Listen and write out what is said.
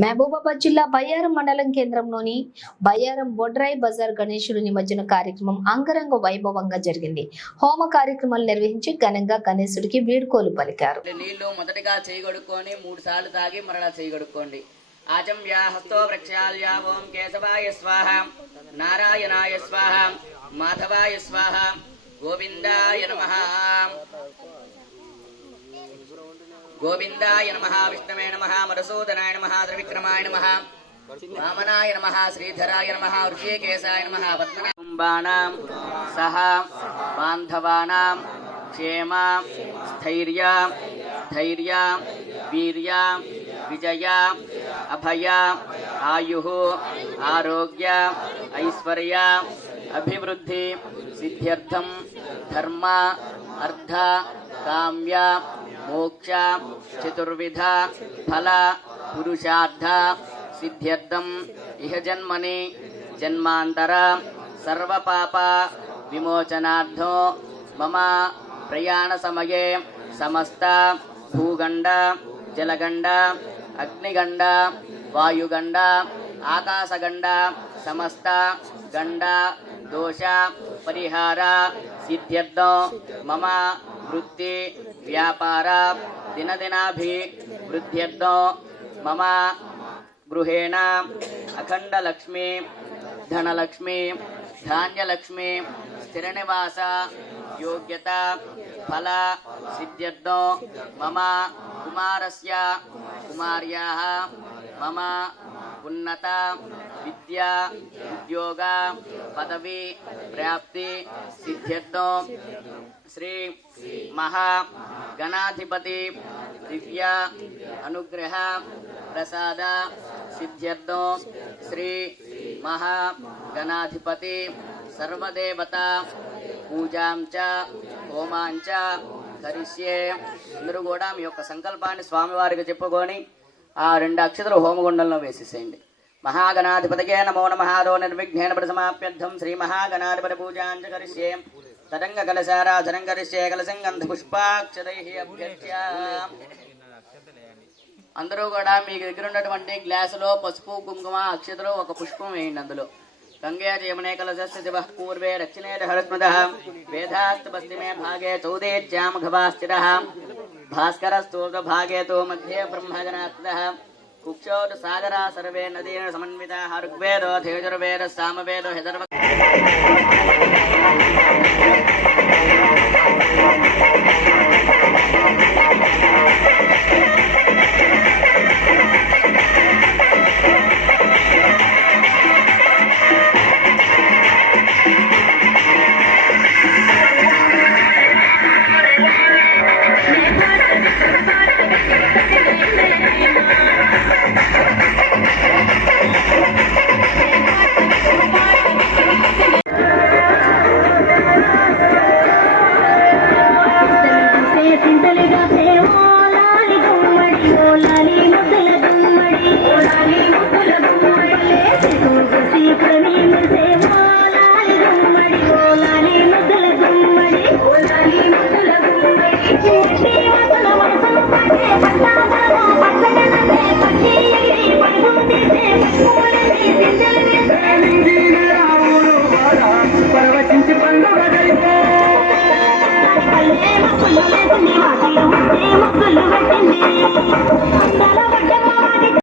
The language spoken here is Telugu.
మహబూబాబాద్ జిల్లా బయ్యారం మండలం కేంద్రంలోని బయ్యారం బొడ్రాయి బజార్ గణేశుడు నిమజ్జన కార్యక్రమం అంగరంగ వైభవంగా జరిగింది. హోమ కార్యక్రమాలు నిర్వహించి ఘనంగా గణేశుడికి వీడ్కోలు పలికారు. నీళ్ళు మొదటగా చేయగొడుక్కొని మూడు సార్లు తాగి మరలా చేయగొడుక్కోండి ఆచమ్య హస్తో వృక్షాల్య ఓం కేశవాయ స్వాహ నారాయణాయ స్వాహ మాధవాయ స్వాహ గోవిందాయ నమ. గోవిందాయ నమ విష్ణవే నమ మధుసూదనాయ నమ త్రివిక్రమాయ నమ వామనాయ నమ శ్రీధరాయ నమ ఋషికేశాయ నమ పద్మనాభానాం సహ బాంధవానాం క్షేమ స్థైర్య ధైర్య వీర్య విజయ అభయ ఆయు ఆరోగ్య ఐశ్వర్య అభివృద్ధి సిద్ధ్యర్థం ధర్మ అర్ధ కామ్య మోక్ష చతుర్విధ ఫల పురుషార్థ సిద్ధ్యర్థం ఇహ జన్మని జన్మాంతర సర్వపాప విమోచనార్థో మమ ప్రయాణ సమయే సమస్త భూగండ జలగండ అగ్నిగండ వాయుగండ ఆకాశగండ సమస్త గండ దోష परिहार सिद्ध्य मम वृत्ति व्यापार दिन दिनाभिवृद्ध्य मम गृहेण अखंडलक्ष्मी धनलक्ष्मी, धान्यलक्ष्मी, स्थिरनिवास, योग्यता, फल सिद्ध्य मम कुमार कुमार मम उन्नता విద్య ఉద్యోగ పదవి ప్రాప్తి సిద్ధ్యర్థం శ్రీ మహా గణాధిపతి దివ్య అనుగ్రహ ప్రసాద సిద్ధ్యర్థం శ్రీ మహా గణాధిపతి సర్వదేవత పూజాం చ హోమాం చ కరిష్యే అందరూ కూడా మీ యొక్క సంకల్పాన్ని స్వామివారికి చెప్పుకొని ఆ రెండు అక్షతలు హోమగుండంలో వేసేసేయండి. మహాగణాధిపతికే నమో నమహాదో నిర్విఘ్నేన ప్రసమాప్యర్థం శ్రీ మహాగణాధిపతి పూజాంచ కరిష్యే. తరంగ కలశారాధనం కరిష్యే కలశం గంధ పుష్పాక్షరై అభ్యర్చ్య అందరూ కూడా మీ దగ్గర ఉన్నటువంటి గ్లాసులో పసుపు కుంకుమ అక్షతలు ఒక పుష్పం వేయండి అందులో. గంగే జయమునే కలశస్య శివ పూర్వే దక్షిణే హరస్మద వేదాస్తు పశ్చిమే భాగే చౌదేత్యామఘవాస్థిర భాస్కరస్తోత భాగే తో మధ్యే బ్రహ్మజనాత్మ కుక్షోటు సాగరా సర్వే నదీ సమన్విత ఋగ్వేదో ధేజుర్వేద సామవేదో హెదర్వ